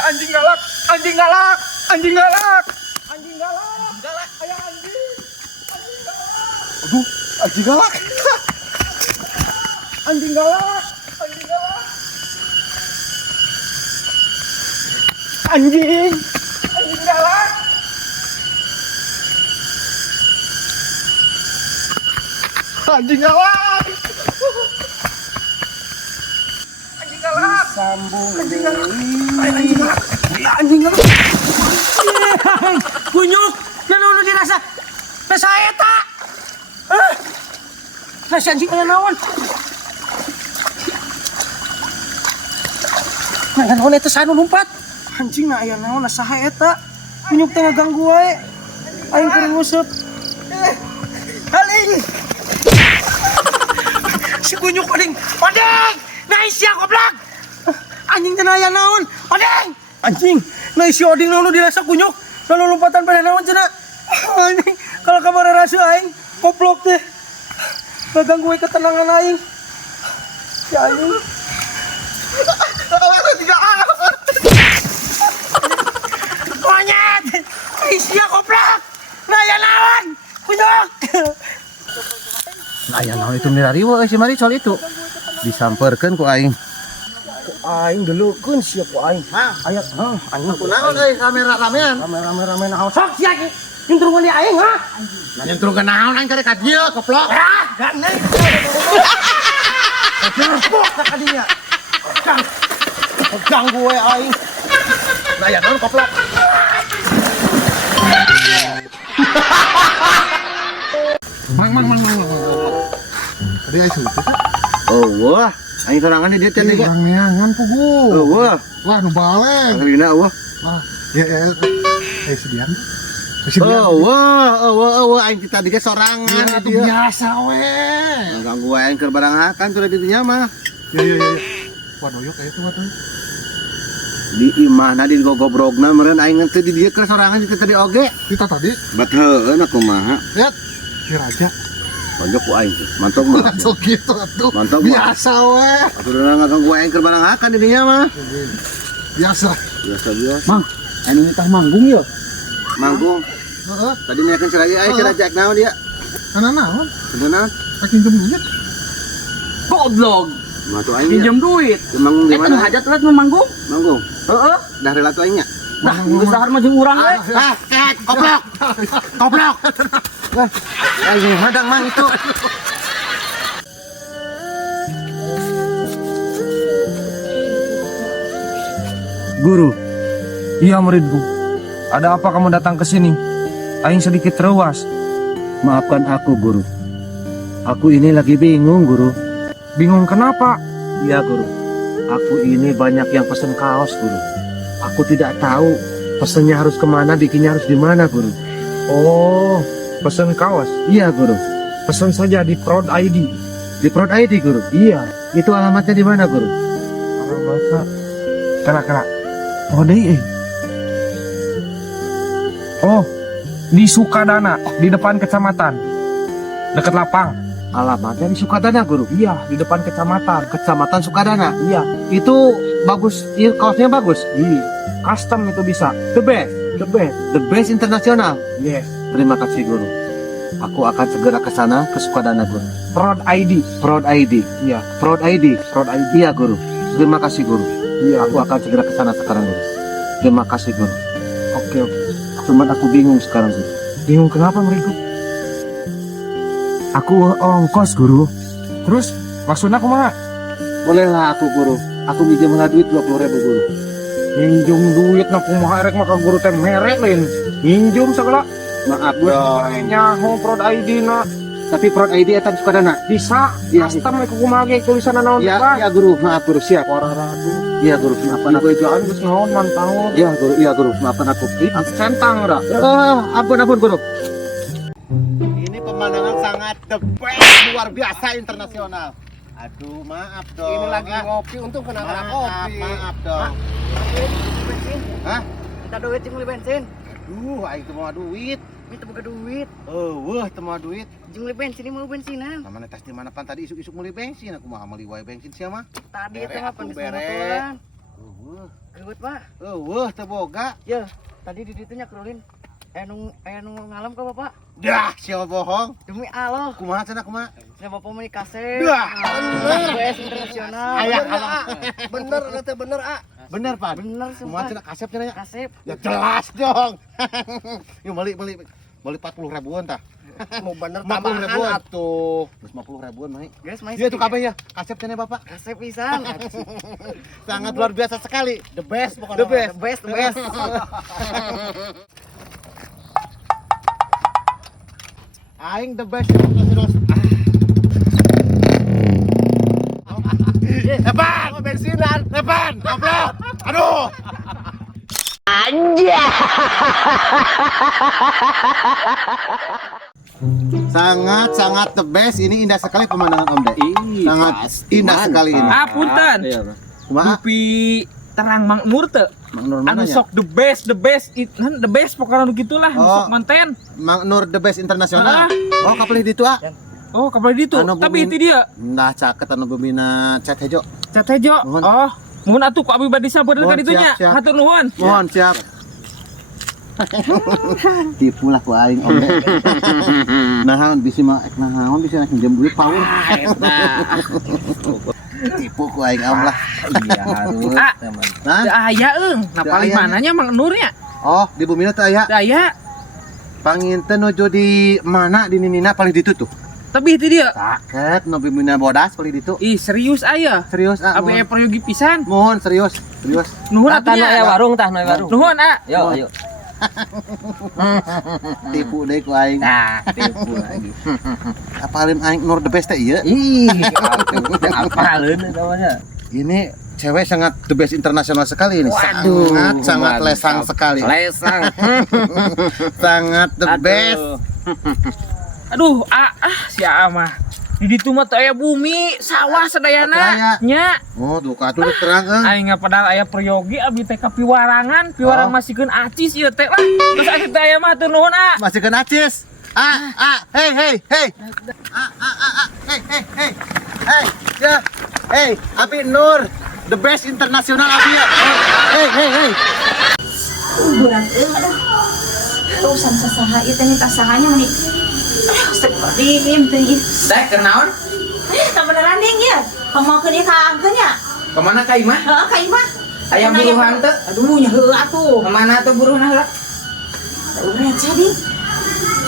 Anjing galak, anjing galak, anjing galak, anjing galak, galak, ayah anjing, anjing galak. Aduh, anjing galak. Anjing galak, anjing galak. Anjing, anjing galak. Anjing galak. Anjing galak. Sambung. Anjing galak. Anjing galak. Ya anjing galak. Kunyuk, nanono dirasa. Nasa eta. Nasa anjing aya naon? Nah, naon eta sanu lompat? Anjing na aya naon nasa eta. Kunyuk teh ngaganggu wae. Aing keur nguseup. Haling. Si kunyuk oding. Oding! Naik sia goblok. Anjing teh aya naon? Oding! Anjing, naik si oding naon dirasa kunyuk. Lalu lompatan pada naon cenah. Anjing, kalau kamar rasa aing goblok teh. Ngaganggu ketenangan aing. Ya anjing. Monyet! Isia goblok! Naya naon? Kunyuk! Aya naon itu mirariwa si mari soal itu. Disamperkeun ku aing. Aing dulukeun sia ku aing. Aya anjing Kunaon euy rame-ramean? rame-rame naon? Sok sia ge. Nyuntrungan di aing ha? Nyentru ke naon aing karek kadieu goblok. Gane. Goblok ka dinya. Ganggu we aing. Nah ya naon goblok. Mang. Tadi aing sumpah. Oh wah, aing sorangan di dieu teh nih. Orang neangan pugu. Oh wah, Wah, nu balen. akhirna wah. Wah, ya. Sedian. Oh wah, aing kita dieu sorangan Ya, di itu dieu. biasa we. Ganggu aing keur barangakan tuh di dinya mah. Ya. Wah, doyok aya tuh tuh. Di imahna di gogobrogna meureun aing teh di dieu keur sorangan kita tadi oge. Kita tadi Bet heueun aku mah. lihat si raja. Tonjok ku aing. Mantap mah. Langsung gitu atuh. Mantap, Bang. Biasa we. Aturan ngaganggu aing keur barangakan di dinya mah. Biasa. Biasa. Mang, anu tah manggung ya? Manggung. Heeh. Tadi nyakeun si Raya aya si Raja naon dia? Kana naon? Sebenarnya Pakai pinjem duit. Goblok. mah tuh aing. Pinjam duit. Manggung di Eta mana? nu hajat telat nu manggung. Manggung. Heeh. Dah rela tuh aingnya. Nah, geus dahar mah jeung urang we. Goblok. Goblok. Wah, aing hadang mang itu. Guru, iya muridku. Ada apa kamu datang ke sini? Aing sedikit terewas. Maafkan aku, Guru. Aku ini lagi bingung, Guru. Bingung kenapa? Iya, Guru. Aku ini banyak yang pesen kaos, Guru. Aku tidak tahu pesennya harus kemana, bikinnya harus di mana, Guru. Oh, pesen kaos. Iya, Guru. Pesen saja di Prod ID. Di Prod ID, Guru. Iya. Itu alamatnya di mana, Guru? Alamatnya. Kena. Oh, deh. Oh, di Sukadana, di depan kecamatan. Dekat lapang. Alamatnya di Sukadana, Guru. Iya, di depan kecamatan. Kecamatan Sukadana. Iya, Itu bagus, iya, kaosnya bagus. iya. Custom itu bisa. The best. The best. The best internasional. Yes. Terima kasih, Guru. Aku akan segera ke sana, ke Sukadana, Guru. Prod ID. Prod ID. Iya, Prod ID. Prod ID. Iya, Guru. Terima kasih, Guru. Iya, Aku akan segera ke sana sekarang, Guru. Terima kasih, Guru. Oke. Cuman aku bingung sekarang, Guru. Bingung kenapa muridku? Aku ongkos, Guru. Terus maksudnya aku mah Bolehlah aku, Guru. Aku minjem duit 20.000, Guru. minjem duit na kumaha erek maka guru teh merek lain. Minjem segala. Maaf, Gue Bro. nyaho Prod ID na Tapi Prod ID eta di Sukadana. bisa. Iya. Custom ke kumaha ge tulisan naon teh. Iya, Guru. Maaf, Guru. Siap. Para radu. Iya, Guru. Maafkan aku. Bejaan geus naon mantau. Iya, Guru. Iya, Guru. Maafkan aku. Centang da. Ampun, Guru. Ini pemandangan sangat the best, luar biasa internasional. Aduh, maaf dong. Ini lagi Ah, ngopi, untung kena kopi. maaf dong. Bensin. Hah? Minta duit jeung beli bensin. Aduh, aing teu mau duit. Minta boga duit. Wah, teu mau duit. Jeung beli bensin ini mau bensinan. Namanya tes di mana pan tadi isuk-isuk meuli bensin, aku mah meuli wae bensin sia mah. Tadi Bere teh atuh, apa bere. kebetulan. Wah, Geut, Pak. teu boga. Ya, tadi di ditu nya kerulin. Nu ngalam ka Bapak. Dah, siapa bohong? Demi Allah. Kumaha cenah kumaha? Ya Bapak mau kasih. Dah, BS internasional. Aya Bener, kalah. A. Bener kata bener, A. Bener, Pan. Bener Kumaha sumpah. cenah kasep cenah ya? Kasih. Ya jelas dong. Yuk beli 40 ribuan tah. Mau bener 50 tambahan ribuan atuh. Terus 50 ribuan, Mai. Guys, main Dia tuh kabeh ya. Kasep cenah Bapak. kasih pisan. Sangat luar biasa sekali. The best pokoknya. The best. The best, the best. Aing the best. Depan, bensinan, depan, goblok. Aduh. Sangat the best. Ini indah sekali pemandangan Om Dek. Sangat indah sekali ini. Ah, punten. Kumaha? Dupi terang Mang Nur teu. Mang Nur Anu mana ya? sok the best the best pokoknya anu gitulah, anu Oh. sok manten. Mang Nur the best internasional. Oh, kapalih ditu ah. Oh, kapal di itu. Anu Tapi bumi- itu dia. Nah, caket anu bumina cat hejo. Cat hejo. Nuhun. Oh, mohon atuh ku abdi badi sabener Nuhun, ka ditu nya. siap, siap. Hatur nuhun. Mohon siap. Tipu lah ku aing Om Dek. Nahaun bisi mah ek nahaun bisa jam duit paun. Tipu ku aing Om lah. Iya harus. Ah, Nah, teu aya eung. Nah, Teu paling aya nya. mananya Mang Nurnya? oh di bumina teh aya. Teu aya. Panginten nuju di mana di ninina paling ditu tuh. Tapi itu dia. Caket nu bumina bodas paling ditu. Ih, serius aya. Serius ah. Abi peryogi pisan. Mohon serius. Serius. Nuhun Tata atunya. aya warung tah, nu warung. Nuhun, ah. Yo, ayo. Tipu deui ku aing. Nah, tipu lagi. Apalin aing Nur the best teh ieu. Ih, apalin namanya. Ini cewek sangat the best internasional sekali ini. Waduh, sangat mantap. lesang sekali. Lesang. Sangat the best. Aduh, si mah. Di ditu mah teu aya bumi, sawah sadayana. Teu aya. Nya. Oh, duh atuh terang Aing padahal aya peryogi abdi teh ka piwarangan masihkeun acis ieu teh lah. Terus atuh teh aya mah hatur nuhun, ah. Masih kena acis. Hey. Hey. Ya. Hey, Abi Nur, the best internasional Abi ya. Hey. Bulan aduh urusan sasaha ieu teh tas sahanya meni astagfirullahaladzim teh ieu Dah kenaon? tah beneran ding ya pamaukeun ieu ka angkeun nya Kemana ka imah? heeh ka imah Aya buruhan teh? Aduh, nya heuh atuh. Kemana tuh buruhna heula? urang ding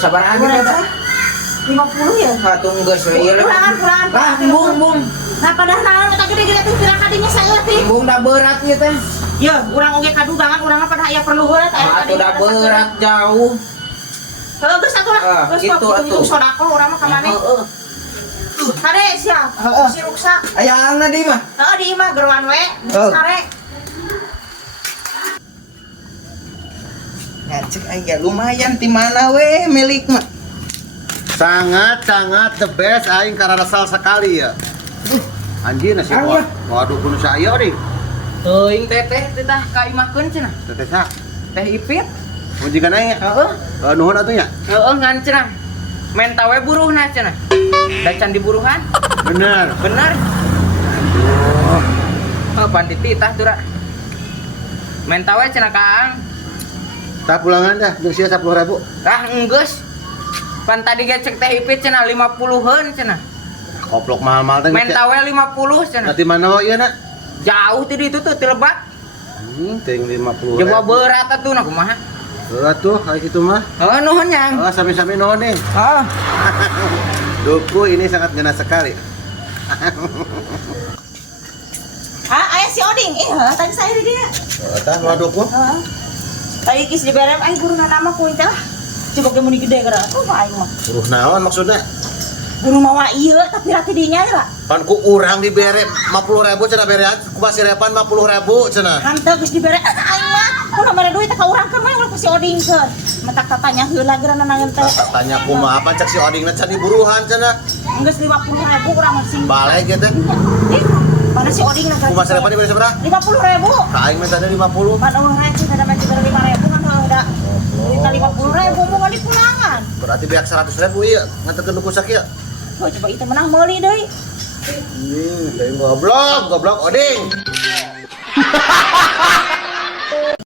Sabaraha urang kita? 50 ya Hatung geus we ieu. kurangan Lah, bung. nah padahal naon eta gede-gede teh pirang kadinya saeutik Bung da berat ieu teh. ya urang oge kadugangan urang pada aya perlu heula teh Atuh da berat jauh. heuh geus atuh lah Ah, geus gitu, atuh. itu sodako urang mah ka maneh Hade sia, si ruksa. Aya angna di mah. Heeh di imah geruan we, sare. Ngacek aya lumayan ti mana we milik mah. Sangat the best aing karena rasal sekali ya. Anjing nasi Aya. waduh kudu saya deui. Teuing teteh teh tah ka imahkeun cenah. Teteh sak. Teh Ipit. Mujikan aing. Heeh. Nuhun atuh nya. Heeh ngan cenah. Men tawe buruhna cenah. Da can diburuhan. Bener. Bener. Oh, panditi tah dura. Men tawe cenah kaang. Tak pulangan dah, jeung sia 10.000. Tah enggeus. Pan tadi gecek teh Ipit cenah 50-heun cenah. Koplok mahal-mahal teh. Men tawe 50 cenah. Nanti mana ieu na? Jauh ti ditu tuh ti Lebak. Ting 50. Jeung berat atuh nah kumaha. Berat tuh kayak gitu mah. Heeh nuhun nya. Oh, sami-sami nuhun nih. Heeh. Duku ini sangat ngena sekali. Aya si Oding, tadi saya di dia. Tah waduhku. Heeh. Tadi kis diberem aing guruna nama ku teh. Coba ge mun gede gara. Oh aing mah. Uruh naon maksudnya? Guru mawa ieu tapi rati dinya ya, Pak. Pan ku urang dibere 50.000 cenah berean, ku masih repan 50.000 cenah. Hanteu geus diberem aing mah. Kunaon mere duit teh ka urang keur mah ulah ku si Oding keur. Mentak tatanya heula geura nanangeun teh. Tanya kumaha apa cek si Odingna can diburuhan cenah. Enggak 50.000 kurang masih. Balik gitu. Ih, mana si Oding na Ku masa depan di berapa? 50.000. Kain minta ada 50. Mana uang receh ada macam 5.000 kan udah. Kita 50.000 mau di pulangan. Berarti biak 100.000 iya. Nganterkeun ku sakieu. Oh, coba itu menang meuli deui. Anjing, goblok, Oding.